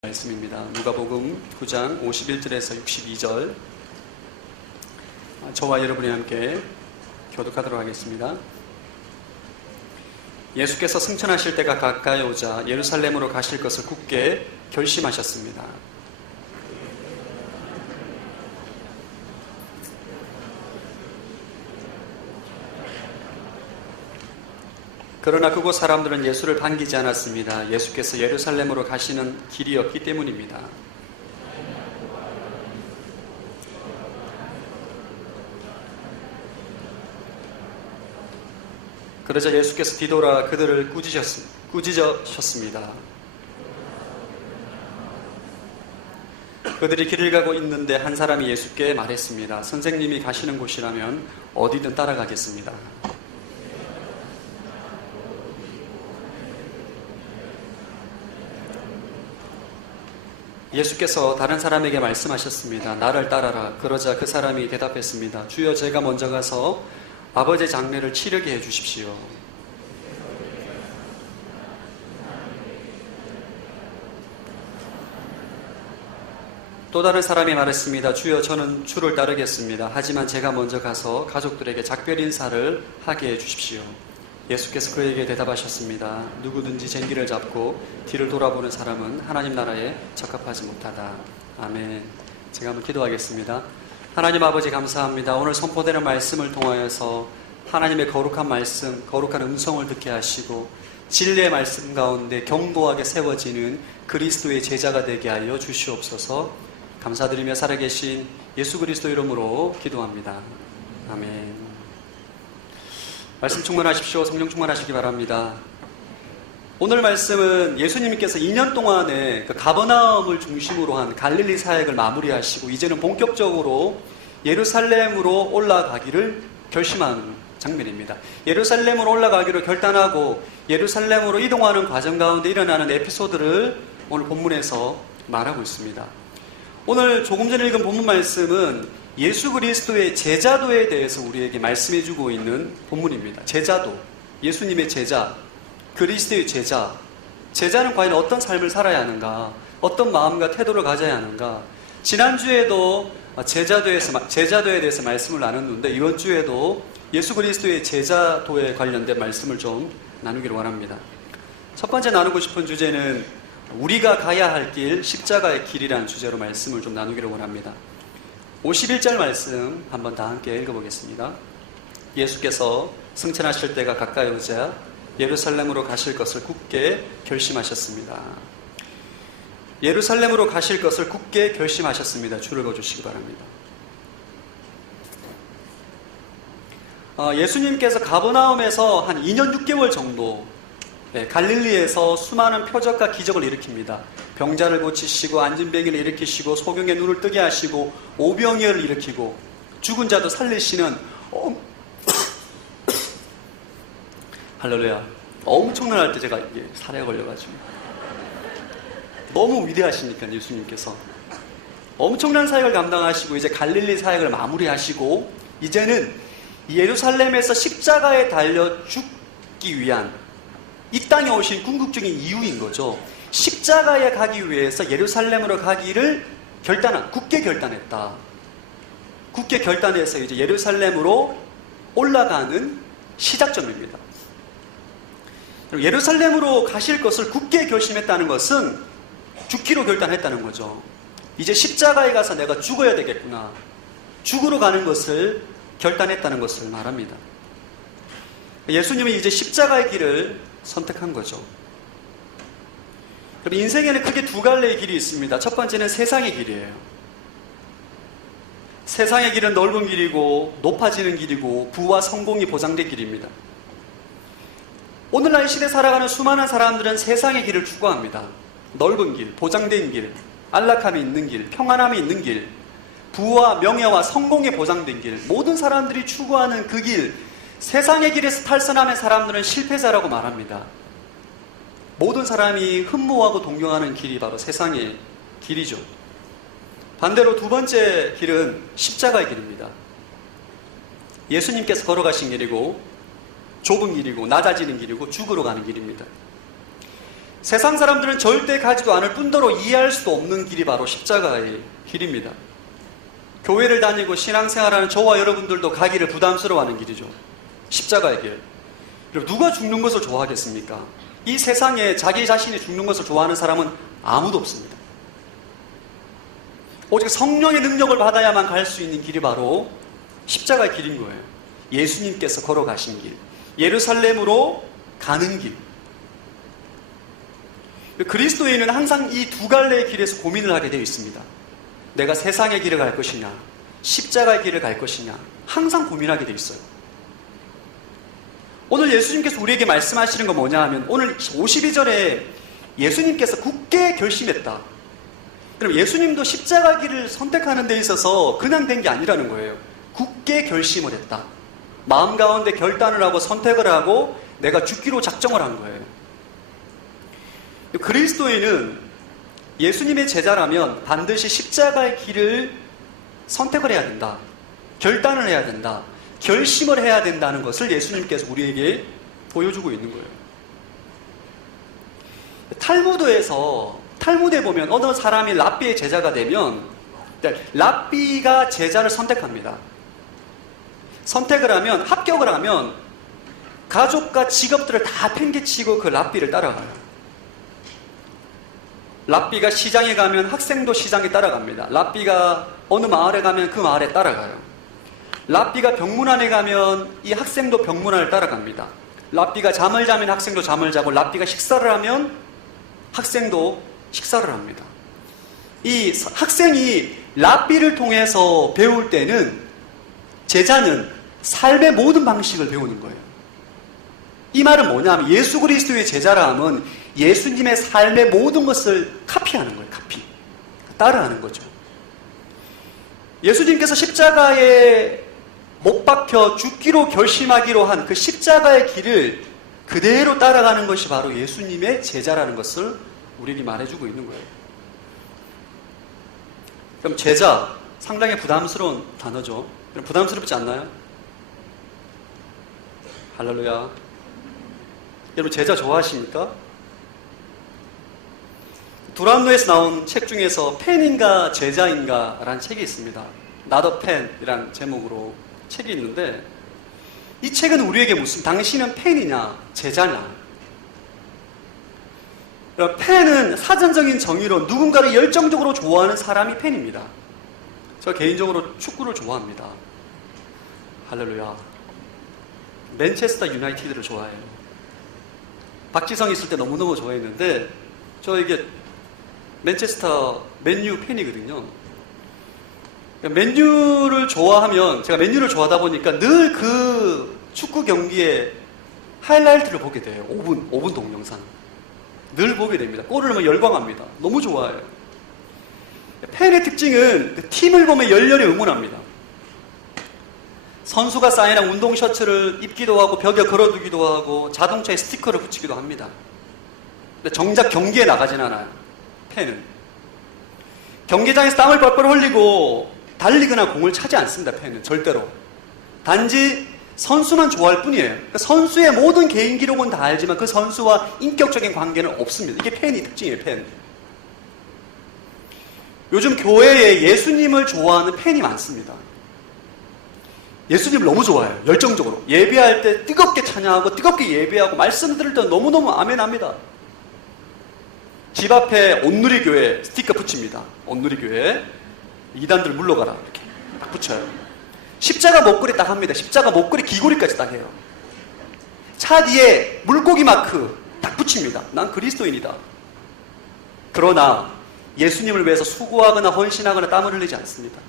말씀입니다. 누가복음 9장 51절에서 62절. 저와 여러분이 함께 교독하도록 하겠습니다. 예수께서 승천하실 때가 가까이 오자 예루살렘으로 가실 것을 굳게 결심하셨습니다. 그러나 그곳 사람들은 예수를 반기지 않았습니다. 예수께서 예루살렘으로 가시는 길이었기 때문입니다. 그러자 예수께서 뒤돌아 그들을 꾸짖으셨습니다. 그들이 길을 가고 있는데 한 사람이 예수께 말했습니다. 선생님이 가시는 곳이라면 어디든 따라가겠습니다. 예수께서 다른 사람에게 말씀하셨습니다. 나를 따라라. 그러자 그 사람이 대답했습니다. 주여, 제가 먼저 가서 아버지의 장례를 치르게 해주십시오. 또 다른 사람이 말했습니다. 주여, 저는 주를 따르겠습니다. 하지만 제가 먼저 가서 가족들에게 작별 인사를 하게 해주십시오. 예수께서 그에게 대답하셨습니다. 누구든지 쟁기를 잡고 뒤를 돌아보는 사람은 하나님 나라에 적합하지 못하다. 아멘. 제가 한번 기도하겠습니다. 하나님 아버지, 감사합니다. 오늘 선포되는 말씀을 통하여서 하나님의 거룩한 말씀, 거룩한 음성을 듣게 하시고 진리의 말씀 가운데 견고하게 세워지는 그리스도의 제자가 되게 하여 주시옵소서. 감사드리며 살아계신 예수 그리스도 이름으로 기도합니다. 아멘. 말씀 충만하십시오. 성령 충만하시기 바랍니다. 오늘 말씀은 예수님께서 2년 동안의 가버나움을 중심으로 한 갈릴리 사역을 마무리하시고 이제는 본격적으로 예루살렘으로 올라가기를 결심하는 장면입니다. 예루살렘으로 올라가기로 결단하고 예루살렘으로 이동하는 과정 가운데 일어나는 에피소드를 오늘 본문에서 말하고 있습니다. 오늘 조금 전에 읽은 본문 말씀은 예수 그리스도의 제자도에 대해서 우리에게 말씀해주고 있는 본문입니다. 제자도, 예수님의 제자, 그리스도의 제자. 제자는 과연 어떤 삶을 살아야 하는가? 어떤 마음과 태도를 가져야 하는가? 지난주에도 제자도에 대해서 말씀을 나눴는데 이번 주에도 예수 그리스도의 제자도에 관련된 말씀을 좀 나누기를 원합니다. 첫 번째 나누고 싶은 주제는 우리가 가야 할 길, 십자가의 길이라는 주제로 말씀을 좀 나누기를 원합니다. 51절 말씀 한번 다 함께 읽어보겠습니다. 예수께서 승천하실 때가 가까이 오자 예루살렘으로 가실 것을 굳게 결심하셨습니다. 예루살렘으로 가실 것을 굳게 결심하셨습니다. 줄을 그어주시기 바랍니다. 예수님께서 가버나움에서 한 2년 6개월 정도 갈릴리에서 수많은 표적과 기적을 일으킵니다. 병자를 고치시고 앉은뱅이를 일으키시고 소경의 눈을 뜨게 하시고 오병이어를 일으키고 죽은 자도 살리시는 할렐루야. 엄청난 할 때 제가 살에 걸려가지고 너무 위대하시니까 예수님께서 엄청난 사역을 감당하시고 이제 갈릴리 사역을 마무리하시고 이제는 예루살렘에서 십자가에 달려 죽기 위한 이 땅에 오신 궁극적인 이유인 거죠. 십자가에 가기 위해서 예루살렘으로 가기를 굳게 결단했다. 굳게 결단해서 이제 예루살렘으로 올라가는 시작점입니다. 예루살렘으로 가실 것을 굳게 결심했다는 것은 죽기로 결단했다는 거죠. 이제 십자가에 가서 내가 죽어야 되겠구나. 죽으러 가는 것을 결단했다는 것을 말합니다. 예수님이 이제 십자가의 길을 선택한 거죠. 인생에는 크게 두 갈래의 길이 있습니다. 첫 번째는 세상의 길이에요. 세상의 길은 넓은 길이고 높아지는 길이고 부와 성공이 보장된 길입니다. 오늘날 시대 살아가는 수많은 사람들은 세상의 길을 추구합니다. 넓은 길, 보장된 길, 안락함이 있는 길, 평안함이 있는 길, 부와 명예와 성공이 보장된 길, 모든 사람들이 추구하는 그 길, 세상의 길에서 탈선하는 사람들은 실패자라고 말합니다. 모든 사람이 흠모하고 동경하는 길이 바로 세상의 길이죠. 반대로 두 번째 길은 십자가의 길입니다. 예수님께서 걸어가신 길이고 좁은 길이고 낮아지는 길이고 죽으러 가는 길입니다. 세상 사람들은 절대 가지도 않을 뿐더러 이해할 수도 없는 길이 바로 십자가의 길입니다. 교회를 다니고 신앙생활하는 저와 여러분들도 가기를 부담스러워하는 길이죠. 십자가의 길. 그리고 누가 죽는 것을 좋아하겠습니까? 이 세상에 자기 자신이 죽는 것을 좋아하는 사람은 아무도 없습니다. 오직 성령의 능력을 받아야만 갈 수 있는 길이 바로 십자가의 길인 거예요. 예수님께서 걸어가신 길, 예루살렘으로 가는 길. 그리스도인은 항상 이 두 갈래의 길에서 고민을 하게 되어 있습니다. 내가 세상의 길을 갈 것이냐, 십자가의 길을 갈 것이냐, 항상 고민하게 되어 있어요. 오늘 예수님께서 우리에게 말씀하시는 건 뭐냐 하면, 오늘 52절에 예수님께서 굳게 결심했다. 그럼 예수님도 십자가 길을 선택하는 데 있어서 그냥 된 게 아니라는 거예요. 굳게 결심을 했다. 마음 가운데 결단을 하고 선택을 하고 내가 죽기로 작정을 한 거예요. 그리스도인은 예수님의 제자라면 반드시 십자가의 길을 선택을 해야 된다. 결단을 해야 된다. 결심을 해야 된다는 것을 예수님께서 우리에게 보여주고 있는 거예요. 탈무드에 보면 어느 사람이 랍비의 제자가 되면 랍비가 제자를 선택합니다. 선택을 하면, 합격을 하면 가족과 직업들을 다 팽개치고 그 랍비를 따라가요. 랍비가 시장에 가면 학생도 시장에 따라갑니다. 랍비가 어느 마을에 가면 그 마을에 따라가요. 랍비가 병문안에 가면 이 학생도 병문안을 따라갑니다. 랍비가 잠을 자면 학생도 잠을 자고, 랍비가 식사를 하면 학생도 식사를 합니다. 이 학생이 랍비를 통해서 배울 때는 제자는 삶의 모든 방식을 배우는 거예요. 이 말은 뭐냐면, 예수 그리스도의 제자라 하면 예수님의 삶의 모든 것을 카피하는 거예요. 따라하는 거죠. 예수님께서 십자가에 못 박혀 죽기로 결심하기로 한 그 십자가의 길을 그대로 따라가는 것이 바로 예수님의 제자라는 것을 우리에게 말해주고 있는 거예요. 그럼 제자, 상당히 부담스러운 단어죠. 그럼 부담스럽지 않나요? 할렐루야. 여러분, 제자 좋아하십니까? 두란노에서 나온 책 중에서 팬인가 제자인가 라는 책이 있습니다. Not a Fan이라는 제목으로 책이 있는데, 이 책은 우리에게 묻습니다. 당신은 팬이냐 제자냐? 팬은 사전적인 정의로 누군가를 열정적으로 좋아하는 사람이 팬입니다. 저 개인적으로 축구를 좋아합니다. 할렐루야. 맨체스터 유나이티드를 좋아해요. 박지성 있을 때 너무너무 좋아했는데, 저 이게 맨체스터 맨유 팬이거든요. 맨유를 좋아하면, 제가 맨유를 좋아하다 보니까 늘 그 축구 경기에 하이라이트를 보게 돼요. 5분 동영상. 늘 보게 됩니다. 골을 넣으면 열광합니다. 너무 좋아해요. 팬의 특징은 그 팀을 보면 열렬히 응원합니다. 선수가 사인한 운동 셔츠를 입기도 하고 벽에 걸어두기도 하고 자동차에 스티커를 붙이기도 합니다. 근데 정작 경기에 나가진 않아요. 팬은 경기장에서 땀을 뻘뻘 흘리고 달리거나 공을 차지 않습니다. 팬은 절대로. 단지 선수만 좋아할 뿐이에요. 그러니까 선수의 모든 개인 기록은 다 알지만 그 선수와 인격적인 관계는 없습니다. 이게 팬의 특징이에요. 팬. 요즘 교회에 예수님을 좋아하는 팬이 많습니다. 예수님을 너무 좋아해요. 열정적으로. 예배할 때 뜨겁게 찬양하고 뜨겁게 예배하고 말씀 들을 때 너무너무 아멘합니다. 집 앞에 온누리교회 스티커 붙입니다. 온누리교회. 이단들 물러가라 이렇게 딱 붙여요. 십자가 목걸이 딱 합니다. 십자가 목걸이 귀걸이까지 딱 해요. 차 뒤에 물고기 마크 딱 붙입니다. 난 그리스도인이다. 그러나 예수님을 위해서 수고하거나 헌신하거나 땀을 흘리지 않습니다.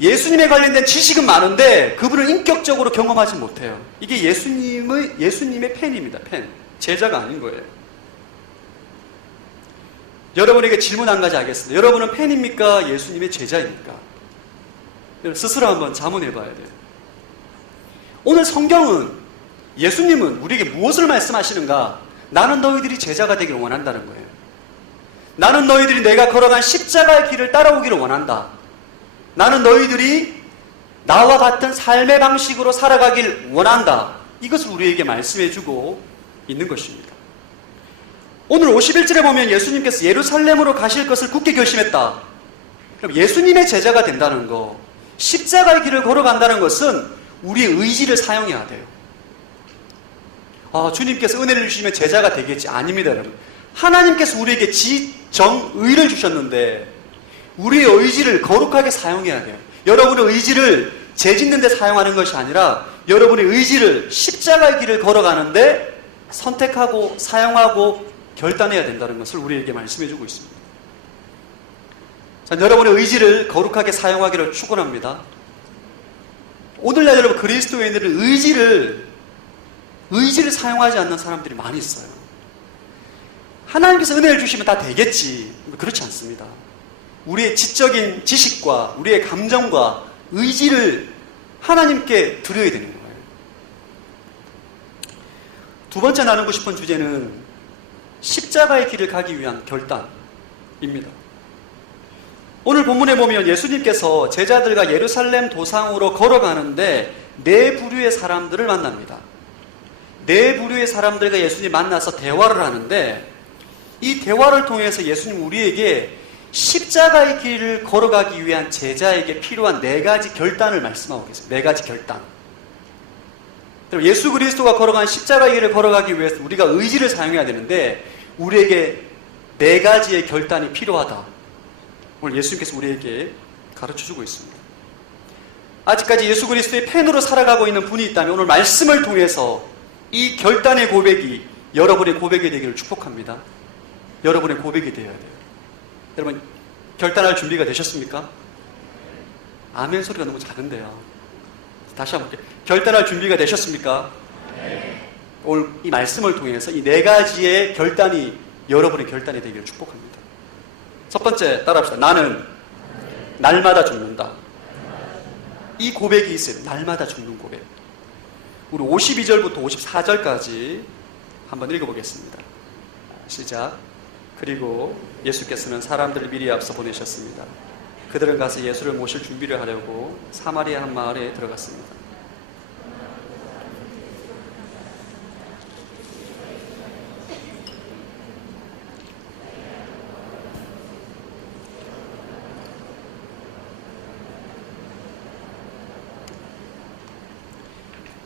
예수님에 관련된 지식은 많은데 그분을 인격적으로 경험하지 못해요. 이게 예수님의 팬입니다. 팬. 제자가 아닌 거예요. 여러분에게 질문 한 가지 하겠습니다. 여러분은 팬입니까? 예수님의 제자입니까? 스스로 한번 자문해 봐야 돼요. 오늘 성경은, 예수님은 우리에게 무엇을 말씀하시는가? 나는 너희들이 제자가 되기를 원한다는 거예요. 나는 너희들이 내가 걸어간 십자가의 길을 따라오기를 원한다. 나는 너희들이 나와 같은 삶의 방식으로 살아가길 원한다. 이것을 우리에게 말씀해 주고 있는 것입니다. 오늘 51절에 보면 예수님께서 예루살렘으로 가실 것을 굳게 결심했다. 그럼 예수님의 제자가 된다는 거, 십자가의 길을 걸어간다는 것은 우리의 의지를 사용해야 돼요. 주님께서 은혜를 주시면 제자가 되겠지. 아닙니다, 여러분. 하나님께서 우리에게 지정의를 주셨는데 우리의 의지를 거룩하게 사용해야 돼요. 여러분의 의지를 죄짓는 데 사용하는 것이 아니라 여러분의 의지를 십자가의 길을 걸어가는데 선택하고 사용하고 결단해야 된다는 것을 우리에게 말씀해 주고 있습니다. 자, 여러분의 의지를 거룩하게 사용하기를 축원합니다. 오늘날 여러분 그리스도인들은 의지를 사용하지 않는 사람들이 많이 있어요. 하나님께서 은혜를 주시면 다 되겠지. 그렇지 않습니다. 우리의 지적인 지식과 우리의 감정과 의지를 하나님께 드려야 되는 거예요. 두 번째 나누고 싶은 주제는 십자가의 길을 가기 위한 결단입니다. 오늘 본문에 보면 예수님께서 제자들과 예루살렘 도상으로 걸어가는데 네 부류의 사람들을 만납니다. 네 부류의 사람들과 예수님이 만나서 대화를 하는데 이 대화를 통해서 예수님 우리에게 십자가의 길을 걸어가기 위한 제자에게 필요한 네 가지 결단을 말씀하고 계십니다. 네 가지 결단. 예수 그리스도가 걸어간 십자가의 길을 걸어가기 위해서 우리가 의지를 사용해야 되는데 우리에게 네 가지의 결단이 필요하다. 오늘 예수님께서 우리에게 가르쳐주고 있습니다. 아직까지 예수 그리스도의 팬으로 살아가고 있는 분이 있다면 오늘 말씀을 통해서 이 결단의 고백이 여러분의 고백이 되기를 축복합니다. 여러분의 고백이 되어야 돼요. 여러분 결단할 준비가 되셨습니까? 아멘 소리가 너무 작은데요. 다시 한번 볼게요. 결단할 준비가 되셨습니까? 네. 오늘 이 말씀을 통해서 이 네 가지의 결단이 여러분의 결단이 되기를 축복합니다. 첫 번째 따라합시다. 나는 날마다 죽는다. 이 고백이 있어요. 날마다 죽는 고백. 우리 52절부터 54절까지 한번 읽어보겠습니다. 시작. 그리고 예수께서는 사람들을 미리 앞서 보내셨습니다. 그들은 가서 예수를 모실 준비를 하려고 사마리아 한 마을에 들어갔습니다.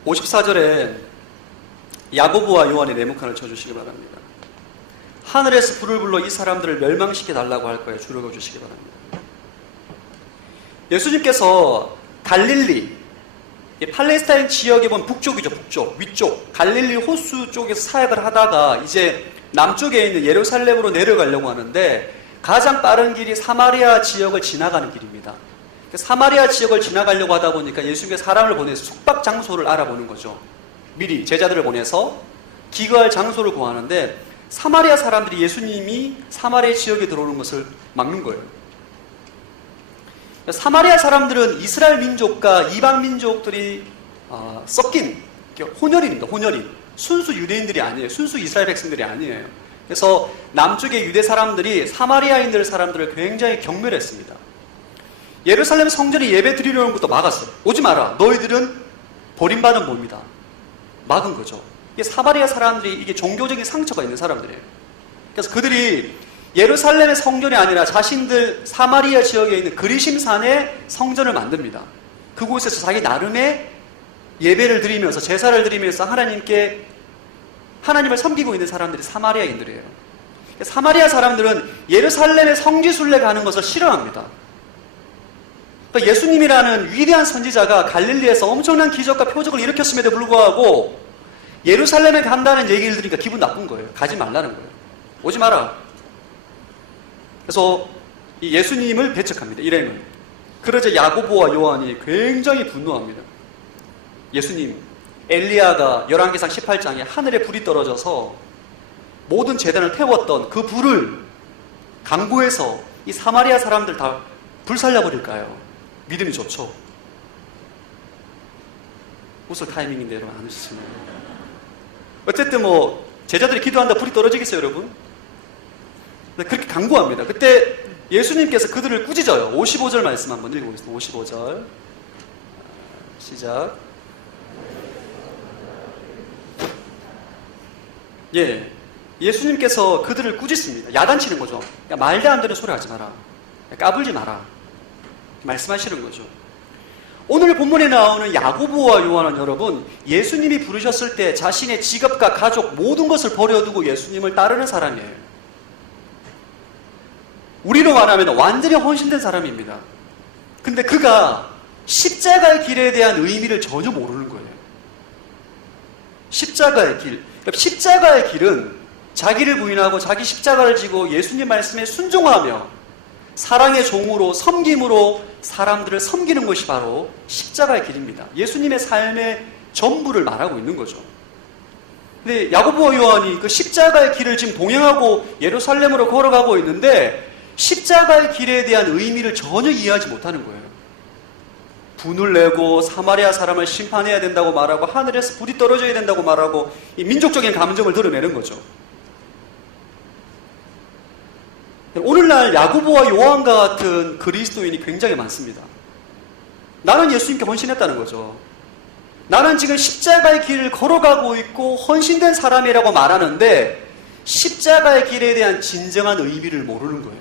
(54절에) 야고보와 요한의 네모칸을 쳐주시기 바랍니다. 하늘에서 불을 불러 이 사람들을 멸망시켜 달라고 할 거예요. 줄을 그어주시기 바랍니다. 예수님께서 갈릴리, 팔레스타인 지역에 보면 북쪽이죠. 북쪽, 위쪽 갈릴리 호수 쪽에서 사역을 하다가 이제 남쪽에 있는 예루살렘으로 내려가려고 하는데 가장 빠른 길이 사마리아 지역을 지나가는 길입니다. 사마리아 지역을 지나가려고 하다 보니까 예수님께서 사람을 보내서 숙박 장소를 알아보는 거죠. 미리 제자들을 보내서 기거할 장소를 구하는데 사마리아 사람들이 예수님이 사마리아 지역에 들어오는 것을 막는 거예요. 사마리아 사람들은 이스라엘 민족과 이방 민족들이 섞인 혼혈인입니다. 혼혈인. 순수 유대인들이 아니에요. 순수 이스라엘 백성들이 아니에요. 그래서 남쪽의 유대 사람들이 사마리아인들 사람들을 굉장히 경멸했습니다. 예루살렘 성전에 예배 드리려는 것도 막았어요. 오지 마라. 너희들은 버림받은 몸이다. 막은 거죠. 이게 사마리아 사람들이 이게 종교적인 상처가 있는 사람들이에요. 그래서 그들이 예루살렘의 성전이 아니라 자신들 사마리아 지역에 있는 그리심산에 성전을 만듭니다. 그곳에서 자기 나름의 예배를 드리면서 제사를 드리면서 하나님을 섬기고 있는 사람들이 사마리아인들이에요. 사마리아 사람들은 예루살렘의 성지순례 가는 것을 싫어합니다. 그러니까 예수님이라는 위대한 선지자가 갈릴리에서 엄청난 기적과 표적을 일으켰음에도 불구하고 예루살렘에 간다는 얘기를 들으니까 기분 나쁜 거예요. 가지 말라는 거예요. 오지 마라. 그래서 이 예수님을 배척합니다. 일행은. 그러자 야고보와 요한이 굉장히 분노합니다. 예수님, 엘리야가 열왕기상 18장에 하늘에 불이 떨어져서 모든 제단을 태웠던 그 불을 강구해서 이 사마리아 사람들 다 불살려버릴까요? 믿음이 좋죠. 웃을 타이밍인데 여러분 안 웃으시네요. 어쨌든 제자들이 기도한다 불이 떨어지겠어요 여러분? 그렇게 강구합니다. 그때 예수님께서 그들을 꾸짖어요. 55절 말씀 한번 읽어보겠습니다. 55절 시작. 예, 예수님께서 그들을 꾸짖습니다. 야단치는 거죠. 야, 말도 안 되는 소리 하지 마라. 야, 까불지 마라. 말씀하시는 거죠. 오늘 본문에 나오는 야고보와 요한은 여러분, 예수님이 부르셨을 때 자신의 직업과 가족 모든 것을 버려두고 예수님을 따르는 사람이에요. 우리로 말하면 완전히 헌신된 사람입니다. 근데 그가 십자가의 길에 대한 의미를 전혀 모르는 거예요. 십자가의 길. 그러니까 십자가의 길은 자기를 부인하고 자기 십자가를 지고 예수님 말씀에 순종하며 사랑의 종으로 섬김으로 사람들을 섬기는 것이 바로 십자가의 길입니다. 예수님의 삶의 전부를 말하고 있는 거죠. 근데 야고보와 요한이 그 십자가의 길을 지금 동행하고 예루살렘으로 걸어가고 있는데 십자가의 길에 대한 의미를 전혀 이해하지 못하는 거예요. 분을 내고 사마리아 사람을 심판해야 된다고 말하고 하늘에서 불이 떨어져야 된다고 말하고 이 민족적인 감정을 드러내는 거죠. 오늘날 야고보와 요한과 같은 그리스도인이 굉장히 많습니다. 나는 예수님께 헌신했다는 거죠. 나는 지금 십자가의 길을 걸어가고 있고 헌신된 사람이라고 말하는데 십자가의 길에 대한 진정한 의미를 모르는 거예요.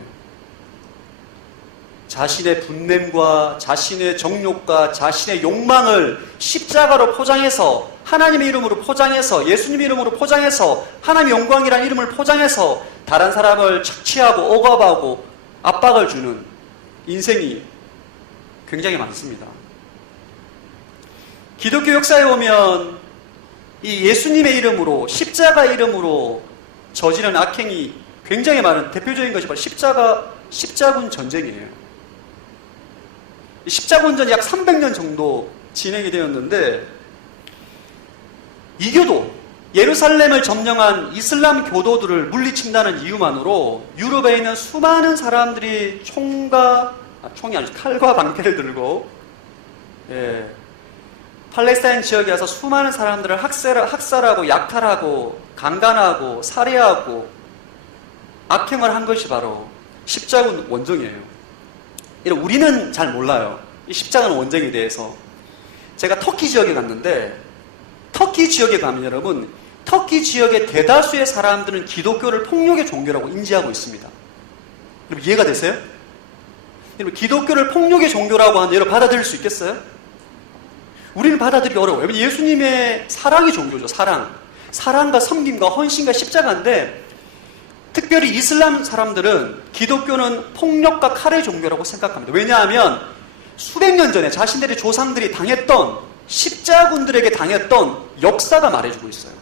자신의 분냄과 자신의 정욕과 자신의 욕망을 십자가로 포장해서 하나님의 이름으로 포장해서 예수님의 이름으로 포장해서 하나님의 영광이라는 이름을 포장해서 다른 사람을 착취하고 억압하고 압박을 주는 인생이 굉장히 많습니다. 기독교 역사에 보면 이 예수님의 이름으로 십자가의 이름으로 저지른 악행이 굉장히 많은 대표적인 것이 바로 십자군 전쟁이에요. 십자군전이 약 300년 정도 진행이 되었는데 이교도 예루살렘을 점령한 이슬람 교도들을 물리친다는 이유만으로 유럽에 있는 수많은 사람들이 칼과 방패를 들고 팔레스타인 지역에 와서 수많은 사람들을 학살하고 약탈하고 강간하고 살해하고 악행을 한 것이 바로 십자군 원정이에요. 우리는 잘 몰라요. 이 십자군 원정에 대해서. 제가 터키 지역에 갔는데 터키 지역에 가면 여러분, 터키 지역의 대다수의 사람들은 기독교를 폭력의 종교라고 인지하고 있습니다. 여러분 이해가 되세요? 여러분 기독교를 폭력의 종교라고 하는데 여러분 받아들일 수 있겠어요? 우리는 받아들이기 어려워요. 예수님의 사랑의 종교죠. 사랑과 섬김과 헌신과 십자가인데 특별히 이슬람 사람들은 기독교는 폭력과 칼의 종교라고 생각합니다. 왜냐하면 수백 년 전에 자신들의 조상들이 당했던 십자군들에게 당했던 역사가 말해주고 있어요.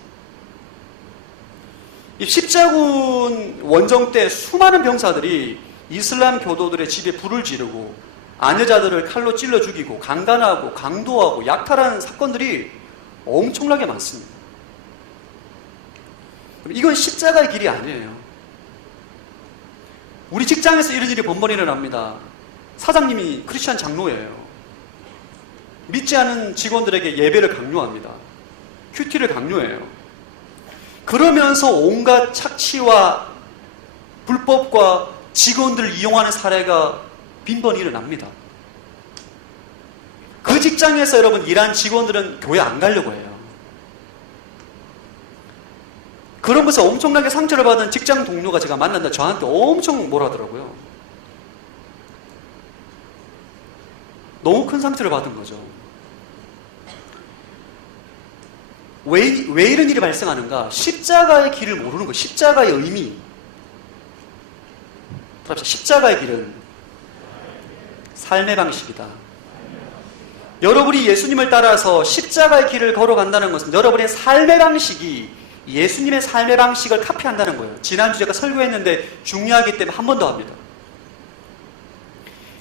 이 십자군 원정 때 수많은 병사들이 이슬람 교도들의 집에 불을 지르고 아내자들을 칼로 찔러 죽이고 강간하고 강도하고 약탈하는 사건들이 엄청나게 많습니다. 이건 십자가의 길이 아니에요. 우리 직장에서 이런 일이 번번이 일어납니다. 사장님이 크리스찬 장로예요. 믿지 않은 직원들에게 예배를 강요합니다. 큐티를 강요해요. 그러면서 온갖 착취와 불법과 직원들을 이용하는 사례가 빈번히 일어납니다. 그 직장에서 여러분 일한 직원들은 교회 안 가려고 해요. 그런 것에 엄청나게 상처를 받은 직장 동료가 제가 만났는데 저한테 엄청 뭐라 하더라고요. 너무 큰 상처를 받은 거죠. 왜 이런 일이 발생하는가? 십자가의 길을 모르는 거예요. 십자가의 의미. 십자가의 길은 삶의 방식이다. 여러분이 예수님을 따라서 십자가의 길을 걸어간다는 것은 여러분의 삶의 방식이 예수님의 삶의 방식을 카피한다는 거예요. 지난주 제가 설교했는데 중요하기 때문에 한 번 더 합니다.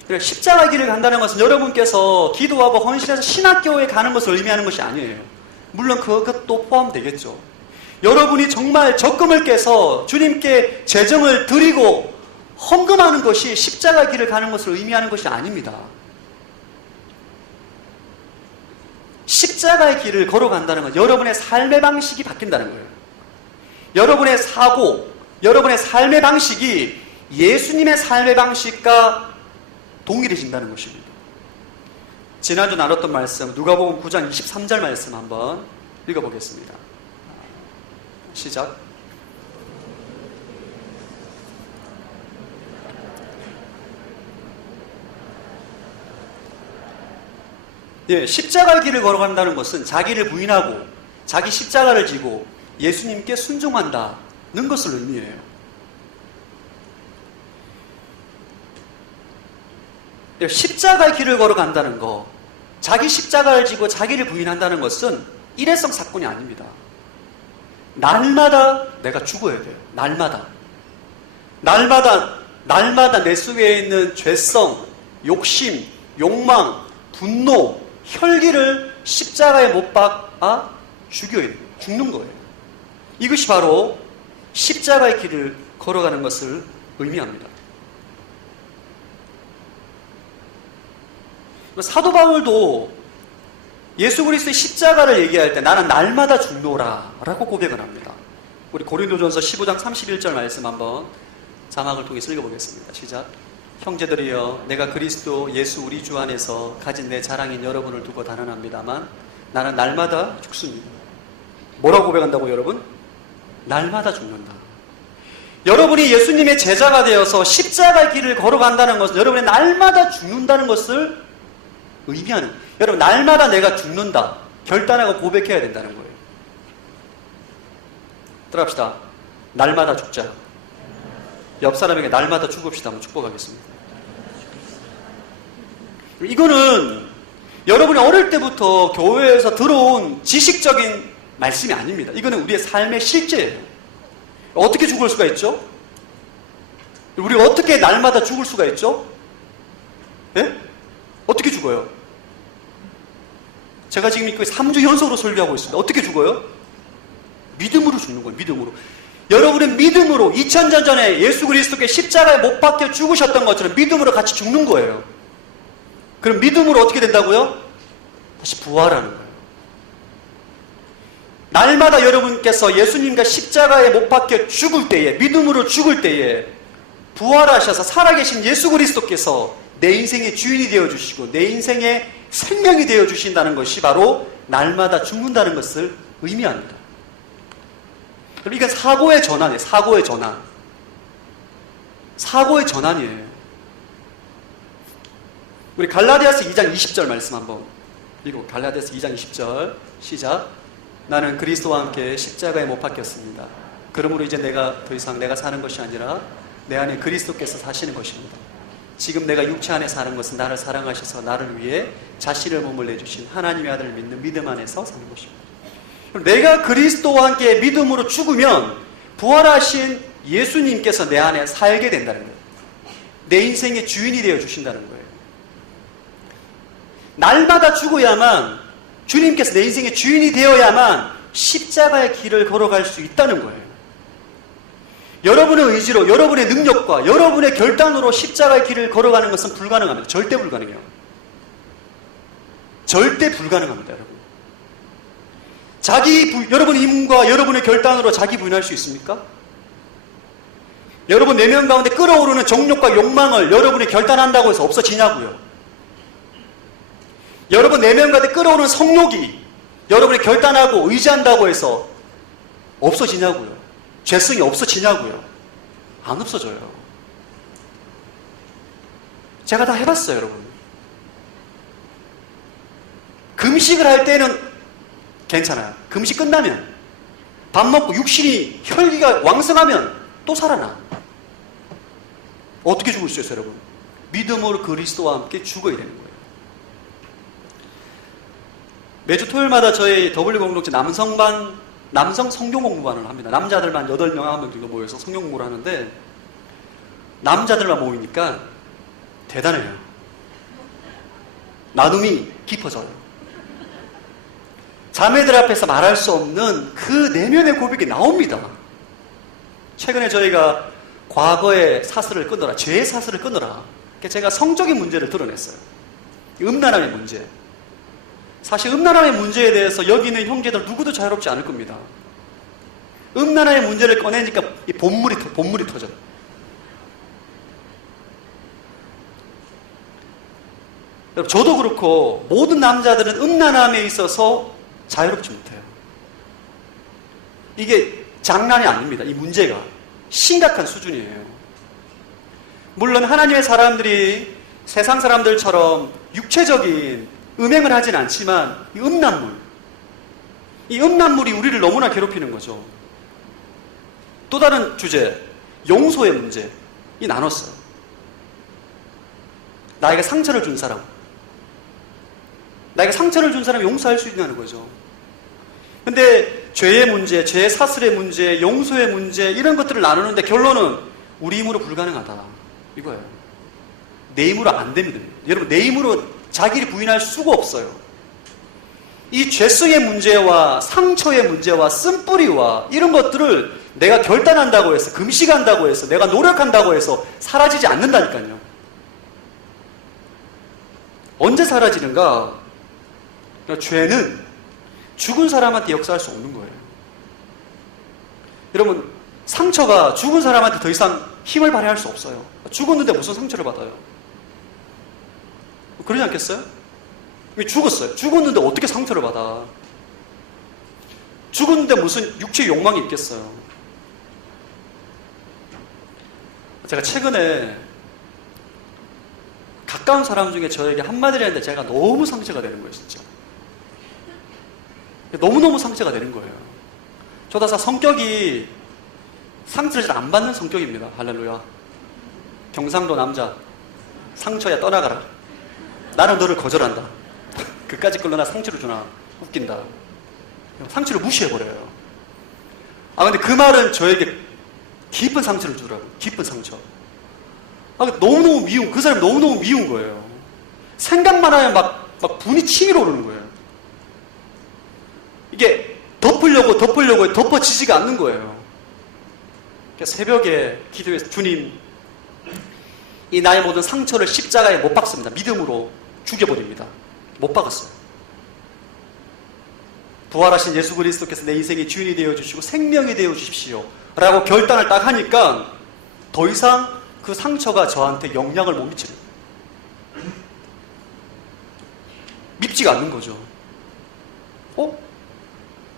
그러니까 십자가의 길을 간다는 것은 여러분께서 기도하고 헌신해서 신학교에 가는 것을 의미하는 것이 아니에요. 물론 그것도 포함되겠죠. 여러분이 정말 적금을 깨서 주님께 재정을 드리고 헌금하는 것이 십자가의 길을 가는 것을 의미하는 것이 아닙니다. 십자가의 길을 걸어간다는 건 여러분의 삶의 방식이 바뀐다는 거예요. 여러분의 사고, 여러분의 삶의 방식이 예수님의 삶의 방식과 동일해진다는 것입니다. 지난주 나눴던 말씀, 누가복음 9장 23절 말씀 한번 읽어보겠습니다. 시작. 예, 십자가의 길을 걸어간다는 것은 자기를 부인하고 자기 십자가를 지고 예수님께 순종한다는 것을 의미해요. 예, 십자가의 길을 걸어간다는 거, 자기 십자가를 지고 자기를 부인한다는 것은 일회성 사건이 아닙니다. 날마다 내가 죽어야 돼요. 날마다 내 속에 있는 죄성, 욕심, 욕망, 분노, 혈기를 십자가에 못 박아 죽는 거예요. 이것이 바로 십자가의 길을 걸어가는 것을 의미합니다. 사도 바울도 예수 그리스도의 십자가를 얘기할 때 나는 날마다 죽노라 라고 고백을 합니다. 우리 고린도전서 15장 31절 말씀 한번 자막을 통해서 읽어보겠습니다. 시작. 형제들이여, 내가 그리스도 예수 우리 주 안에서 가진 내 자랑인 여러분을 두고 단언합니다만 나는 날마다 죽습니다. 뭐라고 고백한다고 여러분? 날마다 죽는다. 여러분이 예수님의 제자가 되어서 십자가의 길을 걸어간다는 것은 여러분이 날마다 죽는다는 것을 의미하는, 여러분 날마다 내가 죽는다 결단하고 고백해야 된다는 거예요. 들어갑시다. 날마다 죽자. 옆 사람에게 날마다 죽읍시다 한번 축복하겠습니다. 이거는 여러분이 어릴 때부터 교회에서 들어온 지식적인 말씀이 아닙니다. 이거는 우리의 삶의 실제예요. 어떻게 죽을 수가 있죠? 우리가 어떻게 날마다 죽을 수가 있죠? 예? 어떻게 죽어요? 제가 지금 이 3주 연속으로 설교하고 있습니다. 어떻게 죽어요? 믿음으로 죽는 거예요. 믿음으로. 여러분은 믿음으로 2000년 전에 예수 그리스도께 십자가에 못 박혀 죽으셨던 것처럼 믿음으로 같이 죽는 거예요. 그럼 믿음으로 어떻게 된다고요? 다시 부활하는 거예요. 날마다 여러분께서 예수님과 십자가에 못 박혀 죽을 때에, 믿음으로 죽을 때에 부활하셔서 살아계신 예수 그리스도께서 내 인생의 주인이 되어주시고 내 인생의 생명이 되어주신다는 것이 바로 날마다 죽는다는 것을 의미합니다. 그럼 이건 사고의 전환이에요. 사고의 전환. 사고의 전환이에요. 우리 갈라디아서 2장 20절 말씀 한번 읽고, 갈라디아서 2장 20절 시작. 나는 그리스도와 함께 십자가에 못 박혔습니다. 그러므로 이제 내가 더 이상 내가 사는 것이 아니라 내 안에 그리스도께서 사시는 것입니다. 지금 내가 육체 안에 사는 것은 나를 사랑하셔서 나를 위해 자신의 몸을 내주신 하나님의 아들을 믿는 믿음 안에서 사는 것입니다. 내가 그리스도와 함께 믿음으로 죽으면 부활하신 예수님께서 내 안에 살게 된다는 거예요. 내 인생의 주인이 되어 주신다는 거예요. 날마다 죽어야만, 주님께서 내 인생의 주인이 되어야만 십자가의 길을 걸어갈 수 있다는 거예요. 여러분의 의지로, 여러분의 능력과 여러분의 결단으로 십자가의 길을 걸어가는 것은 불가능합니다. 절대 불가능해요. 절대 불가능합니다, 여러분. 여러분의 힘과 여러분의 결단으로 자기 부인할 수 있습니까? 여러분 내면 가운데 끓어오르는 정욕과 욕망을 여러분이 결단한다고 해서 없어지냐고요? 여러분 내면 가운데 끓어오르는 성욕이 여러분이 결단하고 의지한다고 해서 없어지냐고요? 죄성이 없어지냐고요? 안 없어져요. 제가 다 해봤어요, 여러분. 금식을 할 때는 괜찮아요. 금식 끝나면, 밥 먹고 육신이 혈기가 왕성하면 또 살아나. 어떻게 죽을 수 있어요, 여러분? 믿음으로 그리스도와 함께 죽어야 되는 거예요. 매주 토요일마다 저희 W 공동체 남성 성경 공부반을 합니다. 남자들만 8명, 9명 정도 모여서 성경 공부를 하는데, 남자들만 모이니까 대단해요. 나눔이 깊어져요. 자매들 앞에서 말할 수 없는 그 내면의 고백이 나옵니다. 최근에 저희가 과거의 사슬을 끊어라, 죄의 사슬을 끊어라, 제가 성적인 문제를 드러냈어요. 음란함의 문제. 사실 음란함의 문제에 대해서 여기 있는 형제들 누구도 자유롭지 않을 겁니다. 음란함의 문제를 꺼내니까 이 본물이 터져요. 여러분, 저도 그렇고 모든 남자들은 음란함에 있어서 자유롭지 못해요. 이게 장난이 아닙니다. 이 문제가 심각한 수준이에요. 물론 하나님의 사람들이 세상 사람들처럼 육체적인 음행을 하진 않지만 이 음란물이 우리를 너무나 괴롭히는 거죠. 또 다른 주제, 용서의 문제. 이 나눴어요. 나에게 상처를 준 사람, 나에게 상처를 준 사람 용서할 수 있냐는 거죠. 근데 죄의 문제, 죄의 사슬의 문제, 용서의 문제, 이런 것들을 나누는데 결론은 우리 힘으로 불가능하다, 이거예요. 내 힘으로 안 됩니다. 여러분, 내 힘으로 자기를 부인할 수가 없어요. 이 죄성의 문제와 상처의 문제와 쓴뿌리와 이런 것들을 내가 결단한다고 해서, 금식한다고 해서, 내가 노력한다고 해서 사라지지 않는다니까요. 언제 사라지는가? 그러니까 죄는 죽은 사람한테 역사할 수 없는 거예요. 여러분, 상처가 죽은 사람한테 더 이상 힘을 발휘할 수 없어요. 죽었는데 무슨 상처를 받아요? 그러지 않겠어요? 죽었어요. 죽었는데 어떻게 상처를 받아? 죽었는데 무슨 육체의 욕망이 있겠어요? 제가 최근에 가까운 사람 중에 저에게 한마디를 했는데 제가 너무 상처가 되는 거예요, 진짜. 너무너무 상처가 되는 거예요. 저도 다 성격이 상처를 잘 안 받는 성격입니다. 할렐루야. 경상도 남자, 상처야 떠나가라. 나는 너를 거절한다. 그까짓 걸로 나 상처를 주나? 웃긴다. 상처를 무시해버려요. 근데 그 말은 저에게 깊은 상처를 주더라고요. 깊은 상처. 너무너무 미운, 그 사람이 너무너무 미운 거예요. 생각만 하면 막 분이 치밀어 오르는 거예요. 이게 덮으려고 덮어지지가 않는 거예요. 새벽에 기도해서 주님, 이 나의 모든 상처를 십자가에 못 박습니다. 믿음으로 죽여버립니다. 못 박았어요. 부활하신 예수 그리스도께서 내 인생의 주인이 되어주시고 생명이 되어주십시오 라고 결단을 딱 하니까 더 이상 그 상처가 저한테 영향을 못 미치는, 밉지가 않는 거죠.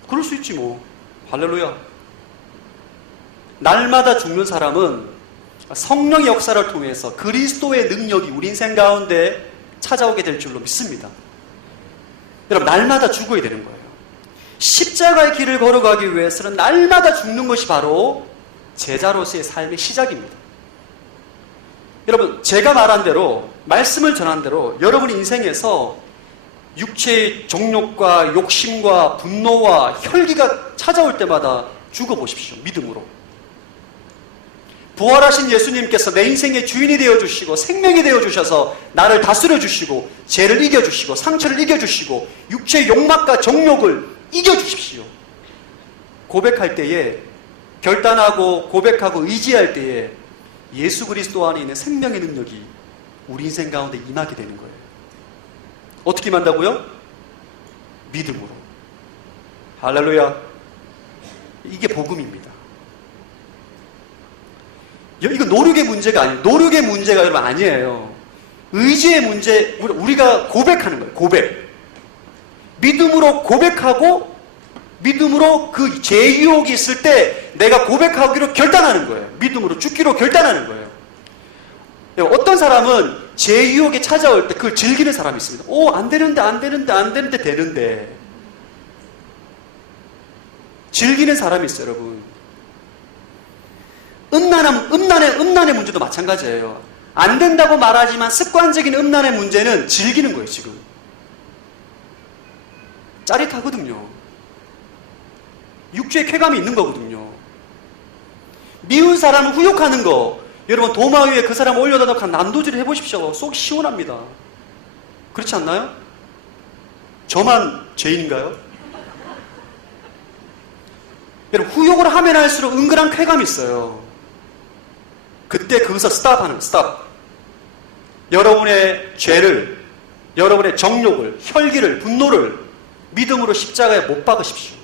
그럴 수 있지 뭐. 할렐루야. 날마다 죽는 사람은 성령의 역사를 통해서 그리스도의 능력이 우리 인생 가운데 찾아오게 될 줄로 믿습니다. 여러분, 날마다 죽어야 되는 거예요. 십자가의 길을 걸어가기 위해서는 날마다 죽는 것이 바로 제자로서의 삶의 시작입니다. 여러분, 제가 말한 대로, 말씀을 전한 대로 여러분 인생에서 육체의 정욕과 욕심과 분노와 혈기가 찾아올 때마다 죽어보십시오. 믿음으로. 부활하신 예수님께서 내 인생의 주인이 되어주시고 생명이 되어주셔서 나를 다스려주시고 죄를 이겨주시고 상처를 이겨주시고 육체의 욕망과 정욕을 이겨주십시오. 고백할 때에, 결단하고 고백하고 의지할 때에 예수 그리스도 안에 있는 생명의 능력이 우리 인생 가운데 임하게 되는 거예요. 어떻게 임한다고요? 믿음으로. 할렐루야. 이게 복음입니다. 이건 노력의 문제가 아니에요. 노력의 문제가 여러분 아니에요. 의지의 문제, 우리가 고백하는 거예요. 고백. 믿음으로 고백하고 믿음으로 그 죄유혹이 있을 때 내가 고백하기로 결단하는 거예요. 믿음으로 죽기로 결단하는 거예요. 어떤 사람은 죄유혹이 찾아올 때 그걸 즐기는 사람이 있습니다. 안 되는데 되는데. 즐기는 사람이 있어요, 여러분. 음란의 문제도 마찬가지예요. 안 된다고 말하지만 습관적인 음란의 문제는 즐기는 거예요, 지금. 짜릿하거든요. 육체의 쾌감이 있는 거거든요. 미운 사람을 후욕하는 거, 여러분 도마 위에 그 사람 올려다 놓고 난도질을 해보십시오. 속 시원합니다. 그렇지 않나요? 저만 죄인인가요? 여러분, 후욕을 하면 할수록 은근한 쾌감이 있어요. 그때 거기서 스탑. 여러분의 죄를, 여러분의 정욕을, 혈기를, 분노를 믿음으로 십자가에 못 박으십시오.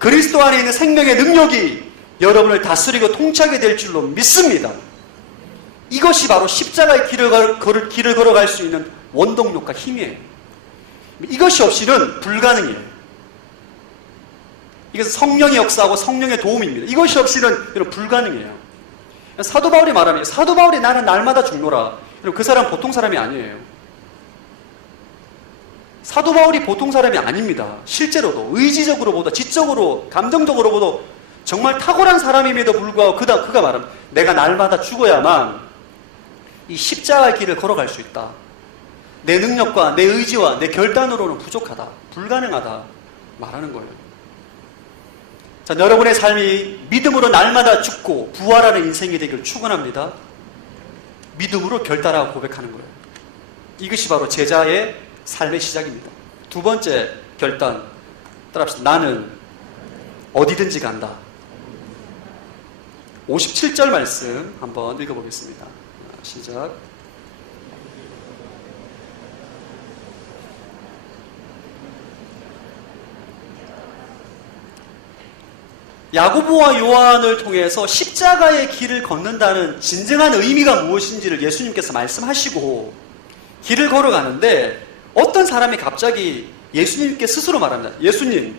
그리스도 안에 있는 생명의 능력이 여러분을 다스리고 통치하게 될 줄로 믿습니다. 이것이 바로 십자가의 길을 걸어갈 수 있는 원동력과 힘이에요. 이것이 없이는 불가능해요. 이것은 성령의 역사하고 성령의 도움입니다. 이것이 없이는 여러분 불가능해요. 사도 바울이 말합니다. 사도 바울이 나는 날마다 죽노라. 그 사람 보통 사람이 아니에요. 사도 바울이 보통 사람이 아닙니다. 실제로도 의지적으로보다 지적으로 감정적으로보다 정말 탁월한 사람임에도 불구하고 그가 말합니다. 내가 날마다 죽어야만 이 십자가의 길을 걸어갈 수 있다. 내 능력과 내 의지와 내 결단으로는 부족하다. 불가능하다. 말하는 거예요. 자, 여러분의 삶이 믿음으로 날마다 죽고 부활하는 인생이 되기를 축원합니다. 믿음으로 결단하고 고백하는 거예요. 이것이 바로 제자의 삶의 시작입니다. 두 번째 결단 따라합시다. 나는 어디든지 간다. 57절 말씀 한번 읽어보겠습니다. 시작. 야고보와 요한을 통해서 십자가의 길을 걷는다는 진정한 의미가 무엇인지를 예수님께서 말씀하시고 길을 걸어가는데 어떤 사람이 갑자기 예수님께 스스로 말합니다. 예수님,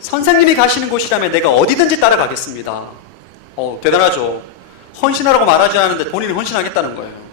선생님이 가시는 곳이라면 내가 어디든지 따라가겠습니다. 대단하죠. 헌신하라고 말하지 않았는데 본인이 헌신하겠다는 거예요.